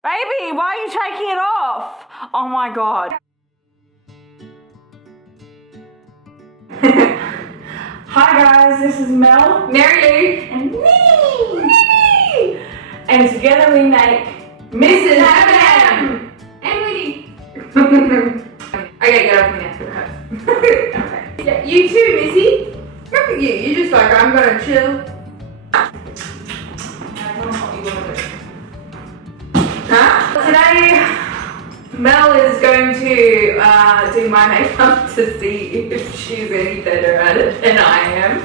Baby, why are you taking it off? Oh my god. Hi guys, this is Mel, Marylou, and me. And together we make Mrs. M and Woody. Okay, get off me now. Okay. Yeah, you too, Missy. Look at you. You just like, I'm gonna chill. Huh? Today, Mel is going to do my makeup to see if she's any better at it than I am.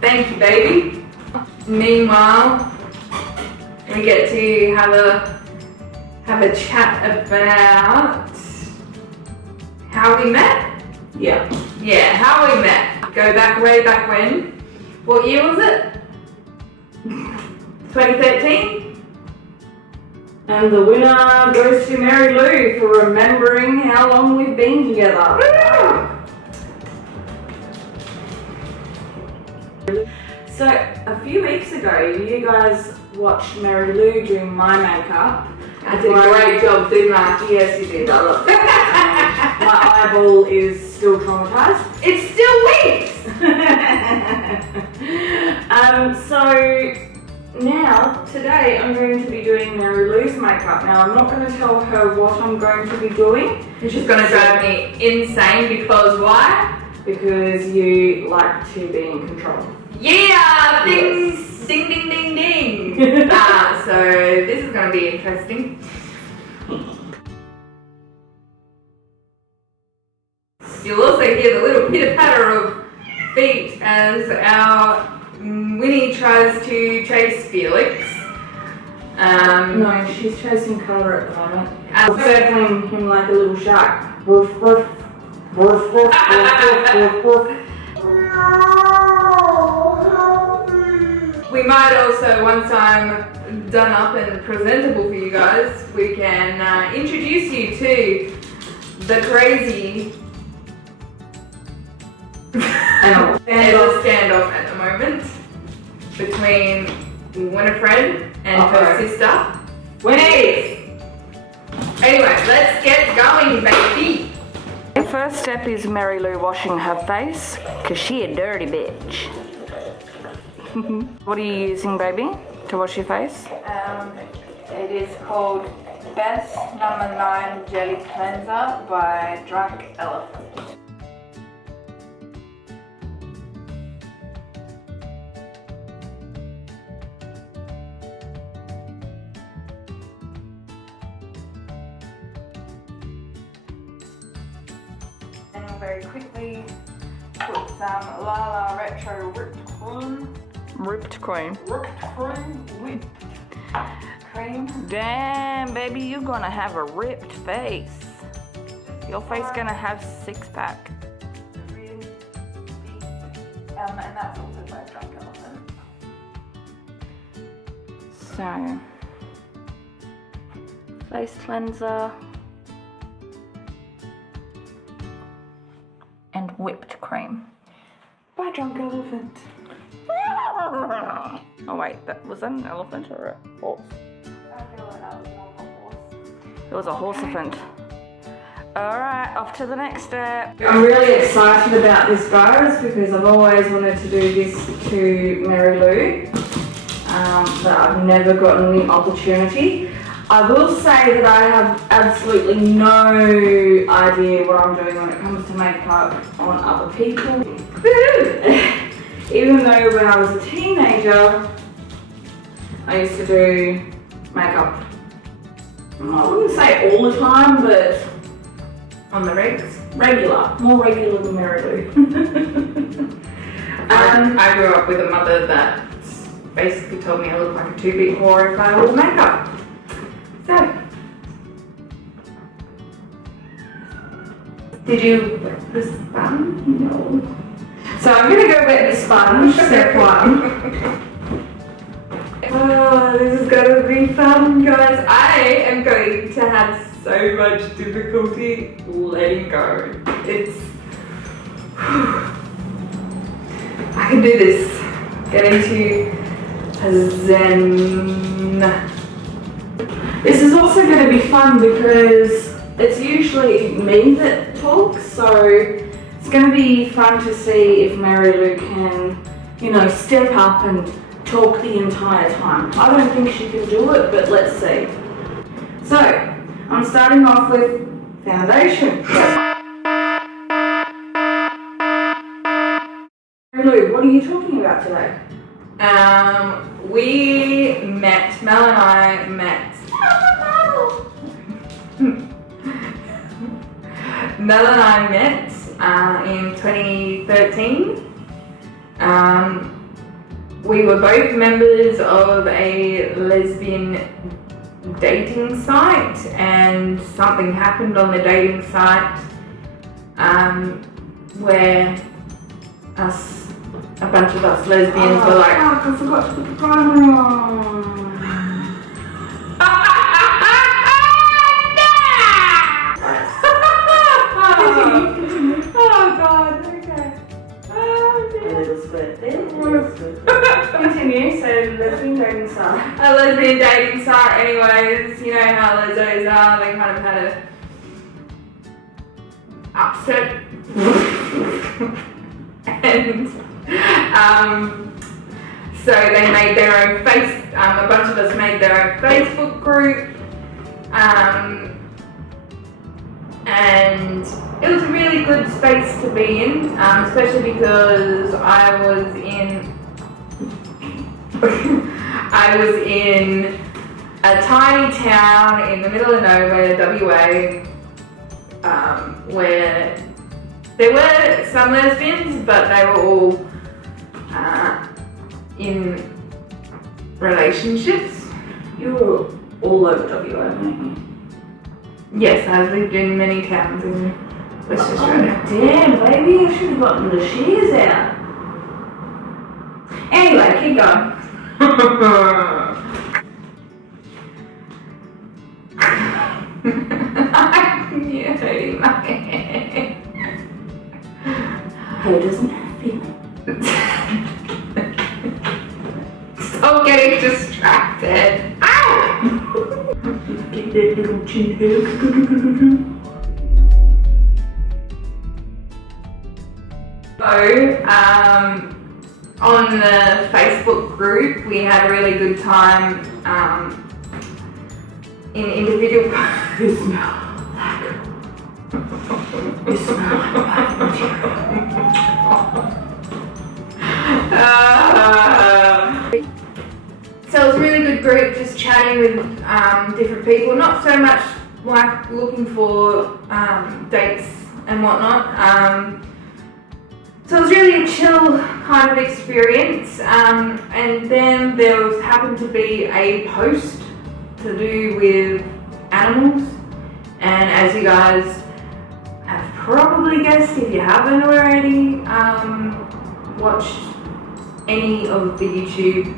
Thank you, baby. Meanwhile, we get to have a chat about how we met. Yeah, how we met. Go back way back when. What year was it? 2013. and the winner goes to Marylou for remembering how long we've been together. So a few weeks ago, you guys watched Marylou doing my makeup. I did a great job, didn't I? Yes, you did. I love it. My eyeball is still traumatized. It still weeps. So now, today, I'm going to be doing Marylou's makeup. Now, I'm not going to tell her what I'm going to be doing. It's just going to drive me insane because why? Because you like to be in control. Yeah! Ding! Yes. Ding, ding, ding, ding! So this is going to be interesting. You'll also hear the little pitter-patter of feet as our Winnie tries to chase Felix. No, she's chasing colour at the moment. Circling him like a little shark. Woof, woof. Woof, woof, woof, woof, woof. We might also, once I'm done up and presentable for you guys, we can introduce you to the crazy. There's a standoff at the moment between Winifred and her sister. Winnie! Anyway, let's get going, baby. The first step is Marylou washing her face, because she a dirty bitch. What are you using, baby, to wash your face? It is called Best No. 9 Jelly Cleanser by Drunk Elephant. And very quickly put some Lala Retro Whipped Cream. Ripped cream. Whipped cream. Damn, baby, you're gonna have a ripped face. Your face gonna have six-pack. Really deep. And that's also by Drunk Elephant. So, face cleanser and whipped cream. By Drunk Elephant. Oh wait, was that an elephant or a horse? I feel like that was more of a horse. It was a horsephant. Alright, off to the next step. I'm really excited about this, guys, because I've always wanted to do this to Marylou, but I've never gotten the opportunity. I will say that I have absolutely no idea what I'm doing when it comes to makeup on other people. Even though when I was a teenager, I used to do makeup, I wouldn't say all the time, but On the regs. more regular than Marylou. I grew up with a mother that basically told me I look like a 2-bit whore if I wore makeup. So, did you wet the sponge? No. So I'm gonna go wet the sponge, step one. Oh, this is gonna be fun, guys. I am going to have so much difficulty letting go. It's... I can do this. Get into a zen This is also going to be fun because it's usually me that talks, so it's going to be fun to see if Marylou can, step up and talk the entire time. I don't think she can do it, but let's see. So, I'm starting off with foundation. Marylou, what are you talking about today? Mel and I met. Mel and I met in 2013. We were both members of a lesbian dating site, and something happened on the dating site where a bunch of us lesbians were like, fuck, I forgot to put the primer on. Oh god, okay. A little split there, a little split. Continue, so lesbian dating site. A lesbian dating site, anyways, you know how lesos are, they kind of had a upset. And so they made their own a bunch of us made their own Facebook group, and it was a really good space to be in, especially because I was in a tiny town in the middle of nowhere, WA, where there were some lesbians, but they were all in relationships. You were all over WA, weren't you? Yes, I've lived in many towns in West Australia. Oh, damn, baby, I should have gotten the shears out. Anyway, keep going. You're hurting my head. Who doesn't have feelings? Stop getting distracted. Ow! Get that little chin hair. So, on the Facebook group, we had a really good time in individual posts. You smell like white material. So it was a really good group, just chatting with different people, not so much like looking for dates and whatnot. So it was really a chill kind of experience, and then there happened to be a post to do with animals, and as you guys have probably guessed, if you haven't already watched any of the YouTube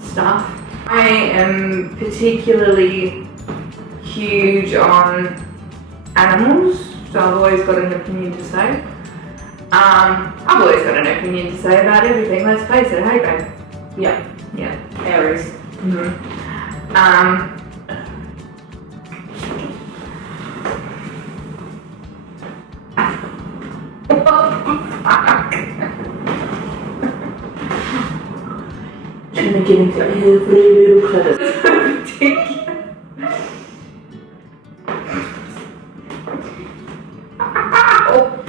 stuff, I am particularly huge on animals, so I've always got an opinion to say. I've always got an opinion to say about everything, let's face it, hey babe? Yeah, Yeah. Aries. Mm-hmm. Trying to get into every little crevice. Ridiculous.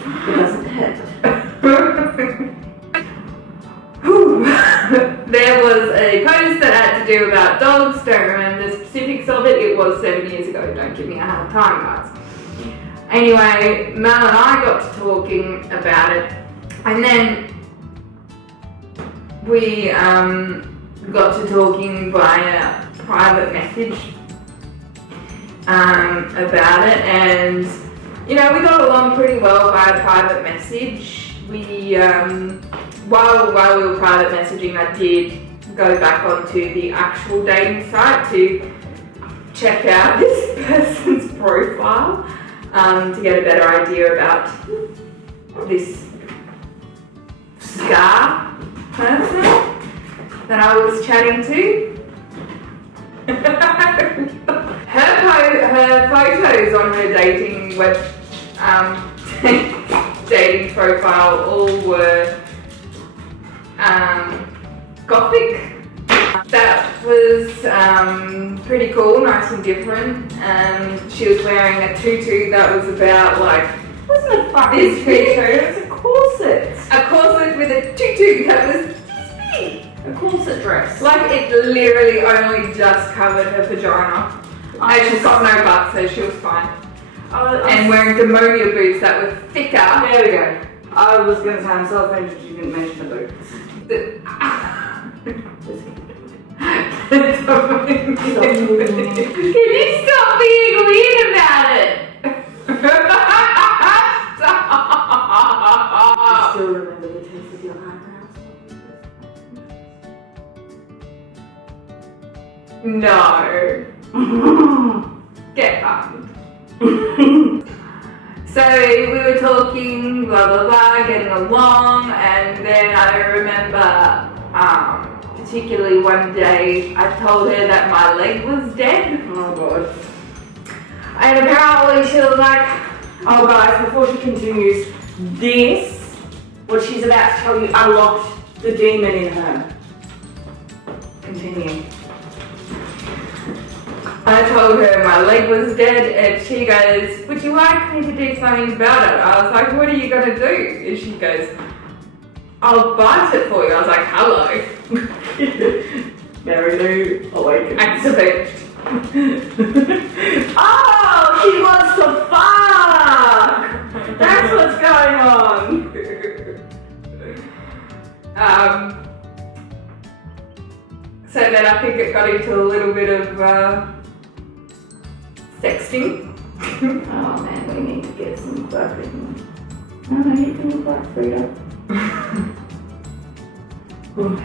It doesn't hurt. There was a post that had to do about dogs, don't remember the specifics of it, it was 7 years ago, don't give me a hard time guys. Anyway, Mel and I got to talking about it, and then we got to talking via private message about it, and you know, we got along pretty well via private message. We while we were private messaging, I did go back onto the actual dating site to check out this person's profile to get a better idea about this Scar person that I was chatting to. her photos on her dating dating profile all were Gothic. That was pretty cool, nice and different. And she was wearing a tutu that was about like, It wasn't a fucking this big. tutu, it was a corset. A corset with a tutu that was this big. A corset dress. Like it literally only just covered her vagina. And she's got no butt, so she was fine. And wearing demonia boots that were thicker. There we go. I was going to say I'm so offended you didn't mention the boots. Can you stop being weird about it? I still remember the taste of your eyebrows. No. Get fucked. So we were talking, blah blah blah, getting along, and then I remember, particularly one day, I told her that my leg was dead. Oh god. And apparently she was like, Oh guys, before she continues, what she's about to tell you unlocked the demon in her. Continue. I told her my leg was dead, and she goes, would you like me to do something about it? I was like, what are you gonna do? And she goes, I'll bite it for you. I was like, hello. Marylou awakened. Activate. Oh, she wants to fuck! That's what's going on. So then I think it got into a little bit of sexting. Oh man, we need to get some fucking. No, you can look like Frida. Oh,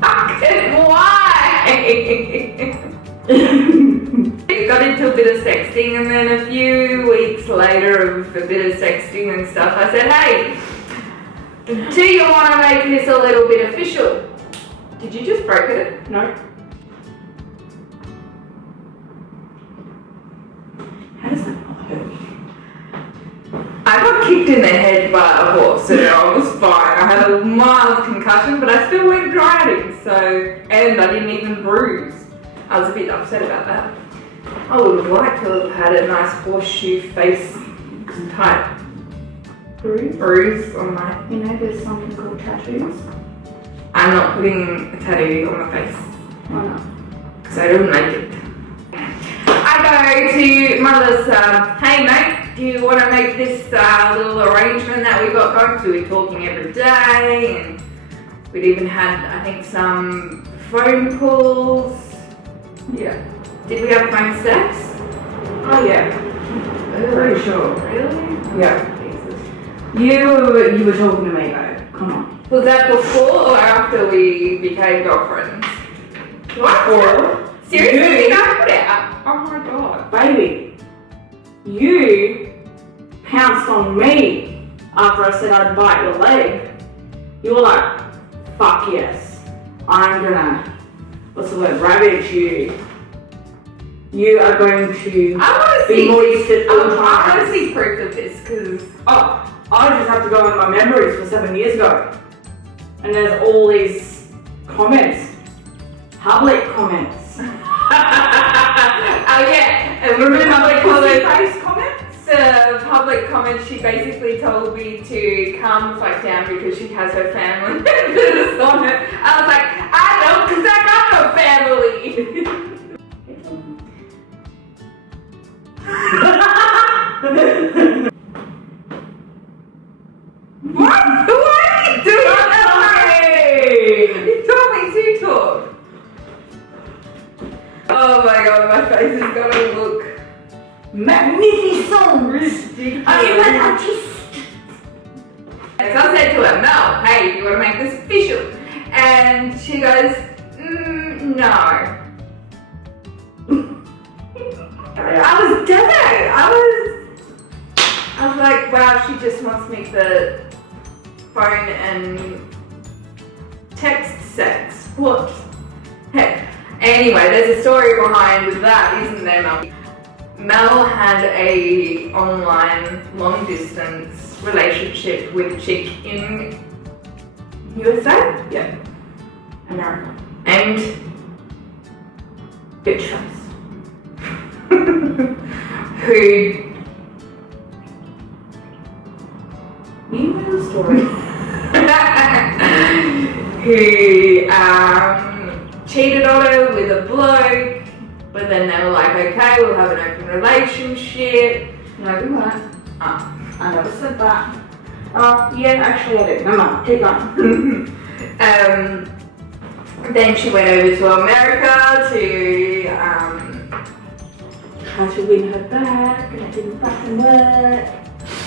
fucking why? It got into a bit of sexting, and then a few weeks later of a bit of sexting and stuff, I said, hey, do you want to make this a little bit official? Did you just break it? No. How does that not hurt you? I got kicked in the head by a horse and I was fine. I had a mild concussion, but I still went riding, and I didn't even bruise. I was a bit upset about that. I would have liked to have had a nice horseshoe face type bruise on my... You know there's something called tattoos? I'm not putting a tattoo on my face. Why not? Because I don't like it. I go to mother's, hey mate, do you want to make this little arrangement that we got going? So we were talking every day, and we'd even had, I think, some phone calls. Yeah. Did we have phone sex? Oh yeah. Pretty sure. Really? Yeah. Jesus. You were talking to me though. Come on. Was that before or after we became girlfriends? What? Or Seriously? you- Did I put it out? Oh my god. Baby, you pounced on me after I said I'd bite your leg. You were like, fuck yes. I'm gonna, what's the word, ravage you. You are going to I want to be see. moist at all I want times. to see proof of this because. Oh, I just have to go in my memories for 7 years ago. And there's all these comments. Public comments. Oh yeah, and Remember public the comments. face comments? The public comments. She basically told me to calm the fuck down because she has her family members on her. I was like, I know, because I got no family. What? Why are you doing that? You told me to talk. Oh my god, my face is gonna look Magnificent! ridiculous. I just... So I said to her, Mel, hey, you want to make this official? And she goes, no. I was dead. I was like, wow, she just wants me for phone and text sex. What? Anyway, there's a story behind that, isn't there, Mel? Mel had a online long distance relationship with a chick in USA? Yeah. America. And Bitch face. who You know the story. who cheated on her with a bloke, but then they were like, okay, we'll have an open relationship. No, we won't. Oh. I never said that. Oh, yeah, actually I did. Never mind. Keep going. Then she went over to America to How to win her back, and it didn't fucking work.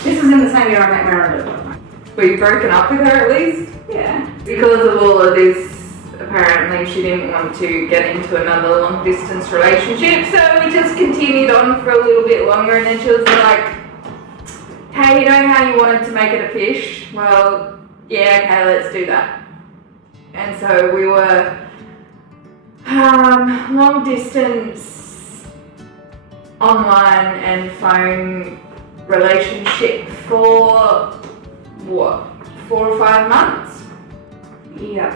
This was in the same year I met Marylou. we've broken up with her at least. Yeah. Because of all of this, apparently she didn't want to get into another long distance relationship, so we just continued on for a little bit longer, and then she was like, hey, you know how you wanted to make it a fish? Well, yeah, okay, let's do that. And so we were long distance online and phone relationship for what, 4 or 5 months? Yeah.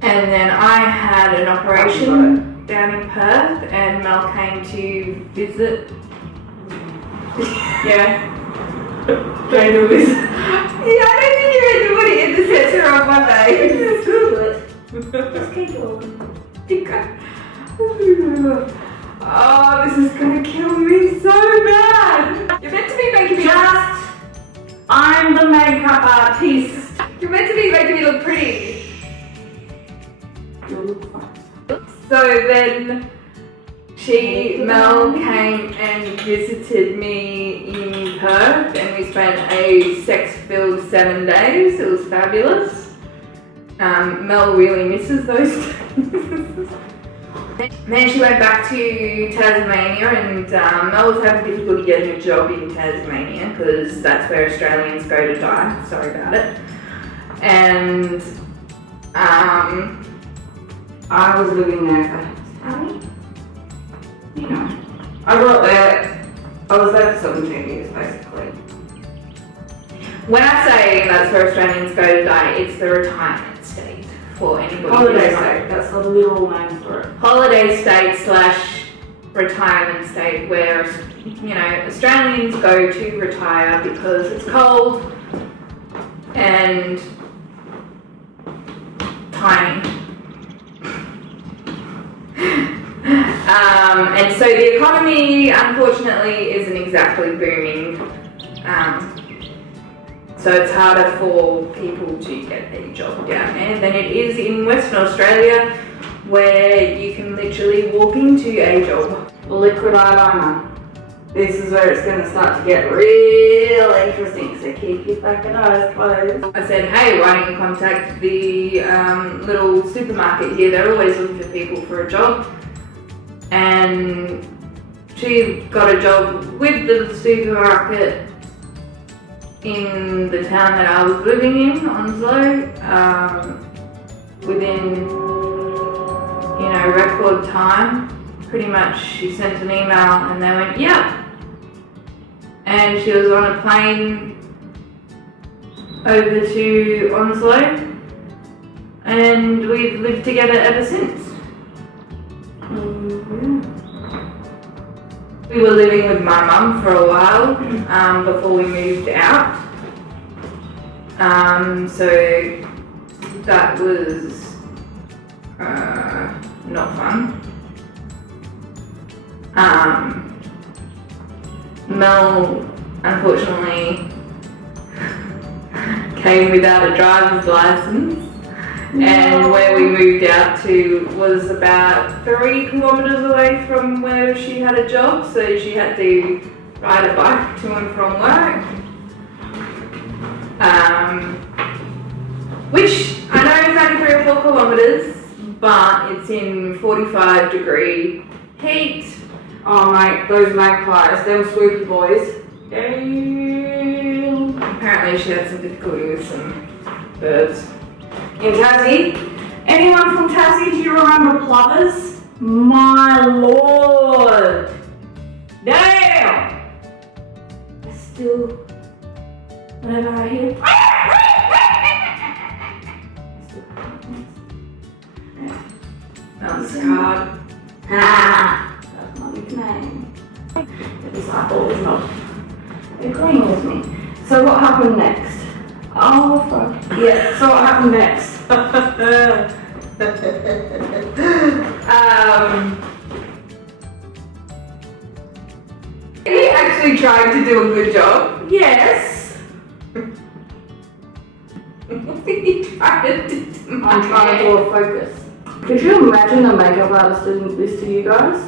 And then I had an operation down in Perth, and Mel came to visit. Yeah. Trying to visit. Yeah, I don't think you had to put it in the center on Monday. Just Google it. Just keep going. Oh, this is gonna kill me so bad. You're meant to be making me I'm the makeup artist. You're meant to be making me look pretty. You look fine. So then Mel came and visited me in Perth, and we spent a sex-filled 7 days. It was fabulous. Mel really misses those days. Then she went back to Tasmania, and Mel was having difficulty getting a job in Tasmania because that's where Australians go to die. Sorry about it. And I was living there for, you know, I was there for 17 years basically. when I say that's where Australians go to die, it's the retirement state for anybody. Holiday who's- state, that's the literal name for it. Holiday state / retirement state, where, you know, Australians go to retire because it's cold and tiny. And so the economy, unfortunately, isn't exactly booming. So it's harder for people to get a job down there than it is in Western Australia, where you can literally walk into a job. Liquid eyeliner. This is where it's going to start to get real interesting, so keep your fucking eyes closed. I said, hey, why don't you contact the little supermarket here? They're always looking for people for a job. And she got a job with the supermarket in the town that I was living in, Onslow, within, you know, record time. Pretty much she sent an email and they went, yep. And she was on a plane over to Onslow, and we've lived together ever since. We were living with my mum for a while before we moved out. So that was not fun. Mel, unfortunately, came without a driver's license. And where we moved out to was about 3 kilometres away from where she had a job, so she had to ride a bike to and from work. Which I know is only 3 or 4 kilometres, but it's in 45-degree heat. Oh mate, those magpies, them swoopy boys. Damn. Apparently she had some difficulty with some birds. In Tassie, Anyone from Tassie, do you remember plovers? My lord! Damn! I still, whenever I hear, That's hard. That's my nickname. The disciple is not agreeing with me. So what happened next? Oh fuck. Yeah, so what happened next? He actually tried to do a good job. Yes. He tried to do I'm trying to do a focus. Could you imagine a makeup artist doing this to you guys?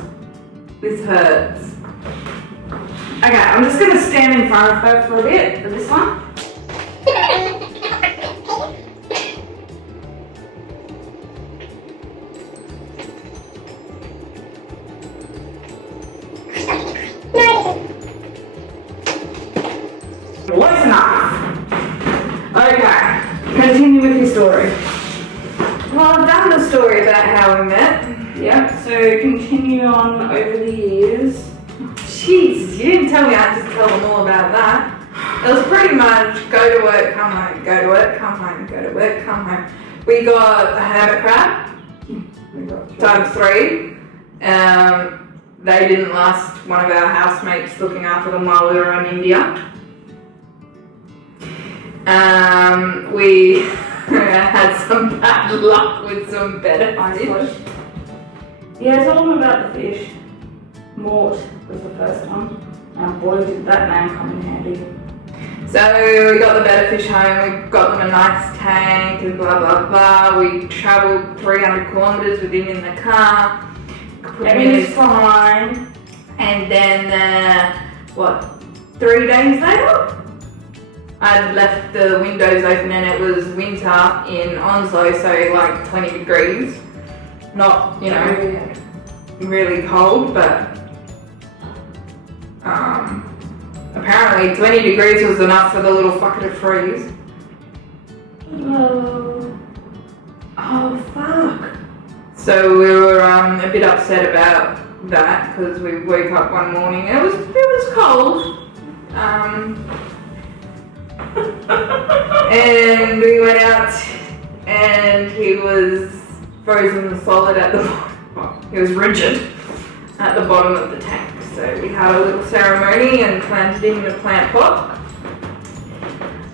This hurts. Okay, I'm just gonna stand in front of her for a bit for this one. Close enough. Okay, continue with your story. Well, I've done the story about how we met. Yep, so continue on over the years. Jesus, you didn't tell me I had to tell them all about that. It was pretty much go to work, come home, go to work, come home, go to work, come home. We got a hermit crab, times 3. They didn't last one of our housemates looking after them while we were in India. We had some bad luck with some better fish. Yeah, tell them about the fish. Mort was the first one. And boy, did that name come in handy. So we got the better fish home, we got them a nice tank and blah blah blah. We travelled 300 kilometres with him in the car. Everything's fine. And then, 3 days later? I'd left the windows open and it was winter in Onslow, so like 20 degrees. Not, really cold, but apparently 20 degrees was enough for the little fucker to freeze. Oh fuck. So we were a bit upset about that because we woke up one morning and it was cold. And we went out and he was frozen solid at the bottom. Well, he was rigid at the bottom of the tank. So we had a little ceremony and planted him in a plant pot.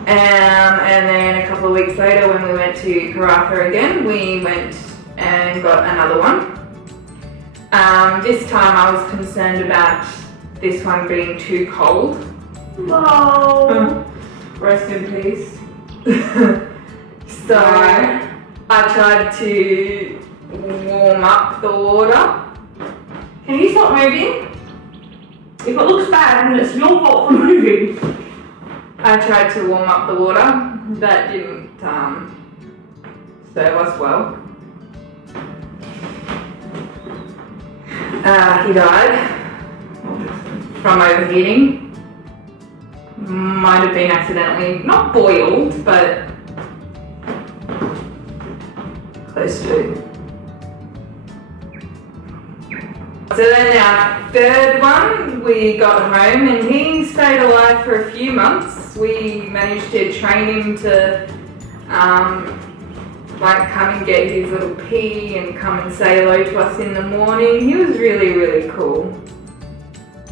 And then a couple of weeks later when we went to Karratha again, we went and got another one. This time I was concerned about this one being too cold. No. Rest in peace. So I tried to warm up the water. Can you stop moving? If it looks bad, then it's your fault for moving. I tried to warm up the water. That didn't serve us well. He died from overheating. Might have been accidentally, not boiled, but close to. So then our third one, we got home and he stayed alive for a few months. We managed to train him to come and get his little pee and come and say hello to us in the morning. He was really, really cool.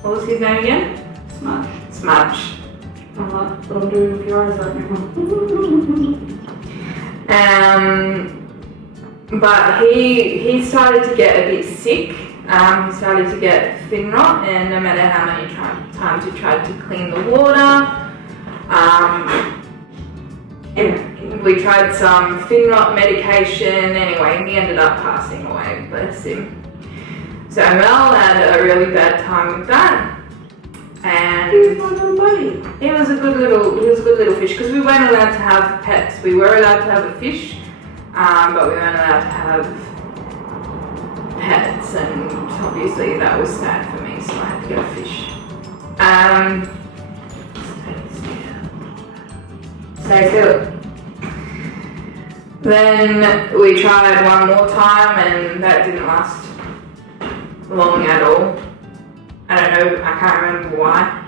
What was his name again? Smudge. I'm like, what I'm doing with your eyes right now. But he started to get a bit sick. He started to get fin rot, and no matter how many times he tried to clean the water, we tried some fin rot medication. Anyway, he ended up passing away, bless him. So Mel had a really bad time with that. And He was my little buddy. he was a good little fish because we weren't allowed to have pets. We were allowed to have a fish, but we weren't allowed to have pets, and obviously that was sad for me, so I had to get a fish. Stay still. Then we tried one more time and that didn't last long at all. I don't know, I can't remember why.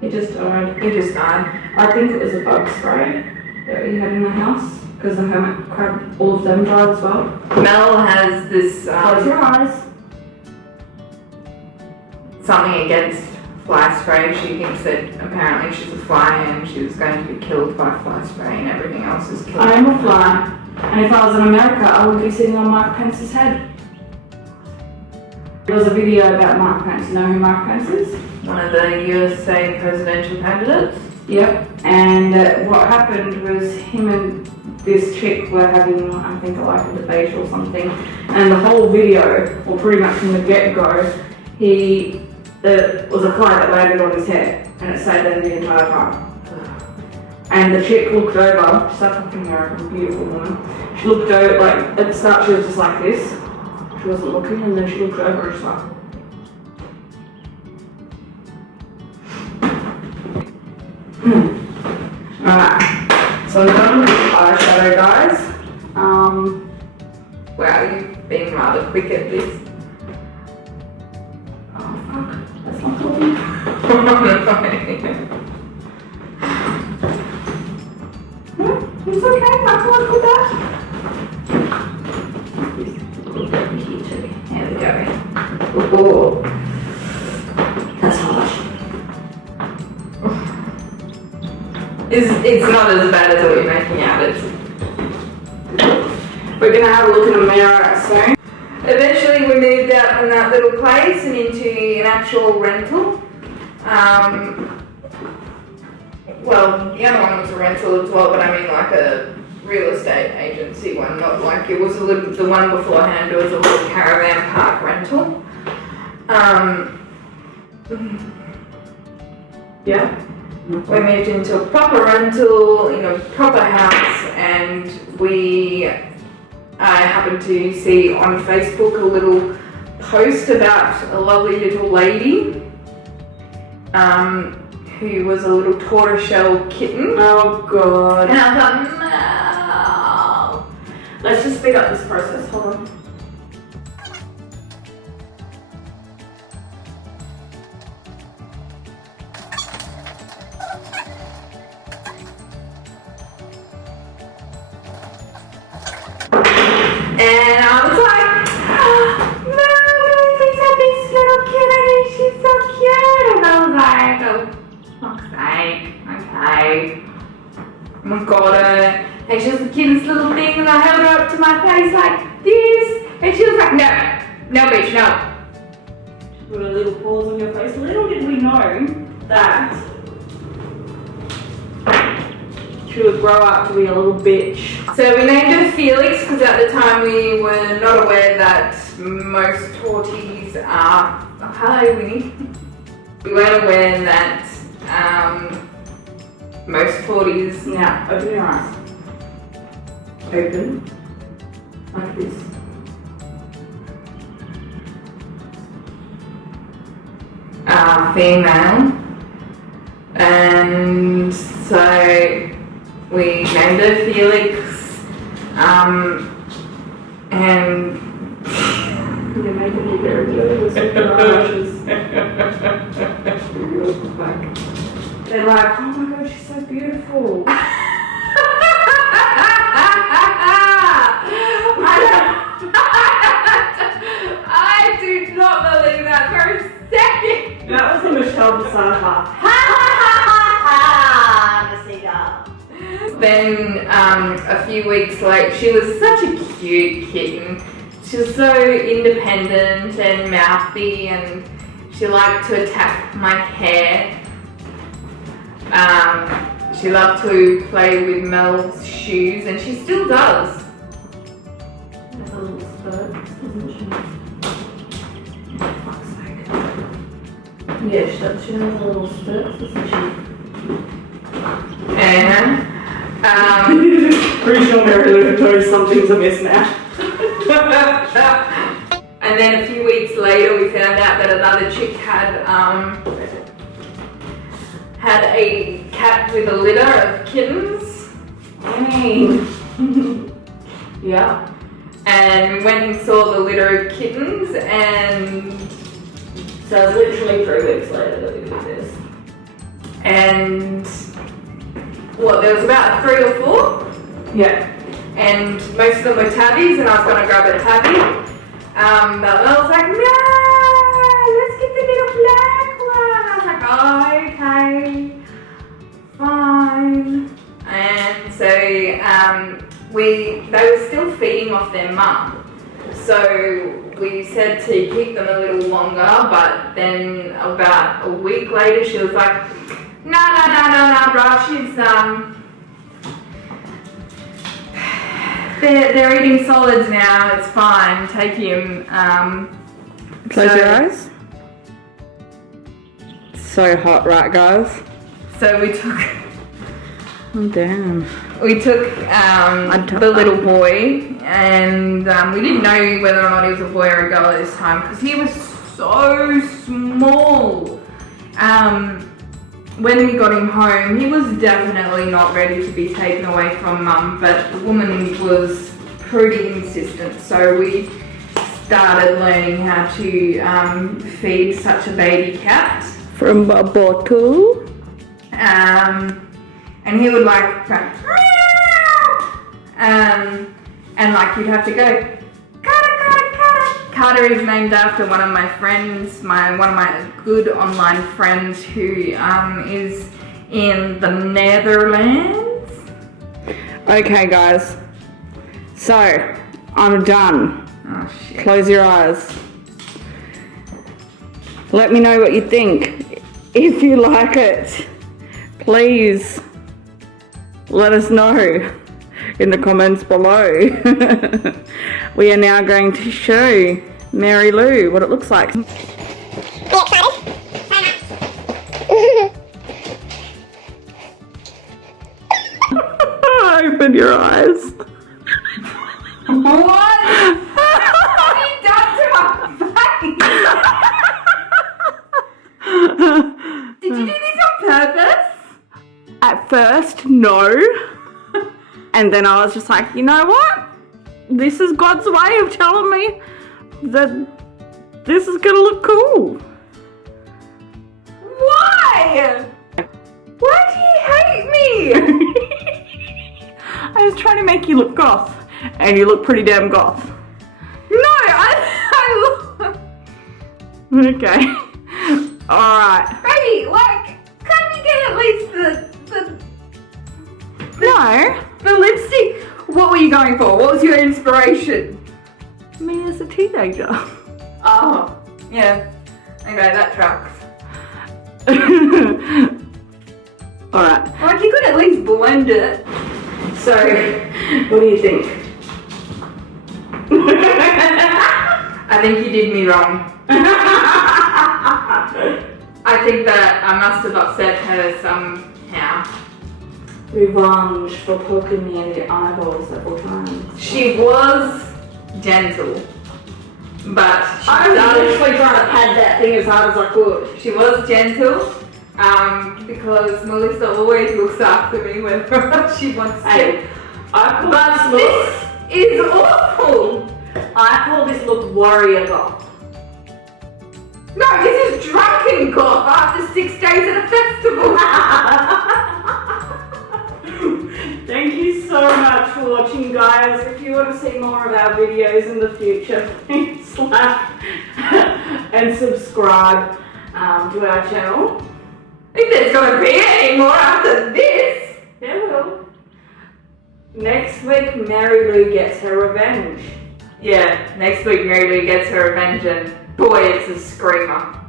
He just died. He just died. I think it was a bug spray that we had in the house because the hermit crab, all of them died as well. Mel has this Close your eyes. something against fly spray. She thinks that apparently she's a fly and she was going to be killed by fly spray and everything else is killed. I am a fly, and if I was in America, I would be sitting on Mike Pence's head. There was a video about Mike Pence. You know who Mike Pence is? One of the USA presidential candidates. Yep. And what happened was him and this chick were having, I think, like a debate or something. And the whole video, or pretty much from the get-go, there was a fly that landed on his head, and it stayed there the entire time. And the chick looked over. She's a fucking American, beautiful woman. She looked over, like at the start, she was just like this. She wasn't looking, and then she looked over and just like. Alright, so I'm done with eyeshadow, guys. Wow, you've been rather quick at this. Oh fuck, that's not talking. It's okay, I can work with that. There we go. Oh, that's harsh. It's not as bad as what you're making out. We're gonna have a look in a mirror soon. Eventually we moved out from that little place and into an actual rental. Well, the other one was a rental as well, but I mean like a real estate agency one, not like it was the one beforehand, it was a little caravan park rental. Yeah. We moved into a proper rental in a proper house, and I happened to see on Facebook a little post about a lovely little lady who was a little tortoiseshell kitten. Oh god. And I thought, no. Let's just speed up this process, hold on. And I was like, Mom, please have this little kitten and she's so cute. And I was like, oh, fuck's sake, okay. I got her. And she was the cutest little thing, and I held her up to my face like this. And she was like, no, bitch, no. Put a little pause on your face. Little did we know that she would grow up to be a little bitch. So we named her Felix because at the time we were not aware that most torties are. Oh, hello, Winnie. We weren't aware that most torties. Now, open your eyes. Open. Like this. Are female, and so we named her Felix, and You're making me very nervous with your eyelashes. They're like, oh my god, she's so beautiful. I do not believe that for a second. That was a Michelle Basada laugh. Then a few weeks later, she was such a cute kitten. She was so independent and mouthy, and she liked to attack my hair. She loved to play with Mel's shoes, and she still does. That's a little spurt, doesn't she? For fuck's sake. Yeah, she has a little spurt, doesn't she? And pretty sure Marylou knows something's amiss now. and then a few weeks later, we found out that another chick had a cat with a litter of kittens. Dang. Yeah. And we went and saw the litter of kittens, and So it's literally 3 weeks later that we did this. and what, there was about 3 or 4, Yeah. and most of them were tabbies, and I was gonna grab a tabby. But Mel was like, no, let's get the little black one. I was like, oh, okay, fine. And so they were still feeding off their mum. So we said to keep them a little longer, but then about a week later she was like, no, bruh, she's they're eating solids now, it's fine, take him. Close your eyes. So hot, right, guys? So we took Oh, damn. the little boy, and we didn't know whether or not he was a boy or a girl at this time because he was so small. When we got him home, he was definitely not ready to be taken away from mum, but the woman was pretty insistent, so we started learning how to feed such a baby cat. From a bottle. And he would like go, and like you'd have to go, Carter. Carter is named after one of my friends, one of my good online friends who is in the Netherlands. Okay, guys. So, I'm done. Oh shit. Close your eyes. Let me know what you think. If you like it, please let us know in the comments below. We are now going to show Marylou what it looks like. Open your eyes. What have you done to my face? Did you do this on purpose? At first, no. And then I was just like, you know what? This is God's way of telling me that this is gonna look cool. Why? Why do you hate me? I was trying to make you look goth, and you look pretty damn goth. No, I look. Okay. Alright. Baby, like, can't you get at least No. the lipstick? What were you going for? What was your inspiration? Me as a teenager. Oh, yeah. Okay, that tracks. Alright. Like, you could at least blend it. So, what do you think? I think you did me wrong. I think that I must have upset her somehow. Revenge for poking me in the eyeballs several times. She was gentle, but I was literally trying to pad that thing as hard as I could. she was gentle because Melissa always looks after me whenever she wants to. Hey, I call But this this is awful. I call this look warrior goth. No, this is drunken goth after 6 days at a festival. Thank you so much for watching, guys. If you want to see more of our videos in the future, please like and subscribe to our channel. If there's going to be any more after this. There will. Next week, Marylou gets her revenge. Yeah, next week Marylou gets her revenge and boy, it's a screamer.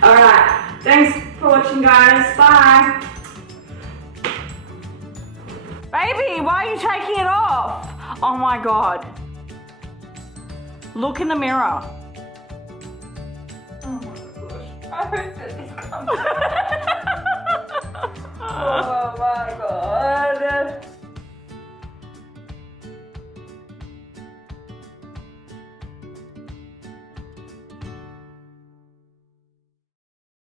Alright, thanks for watching, guys. Bye. Baby, why are you taking it off? Oh my god. Look in the mirror. Oh my gosh, I hope that this comes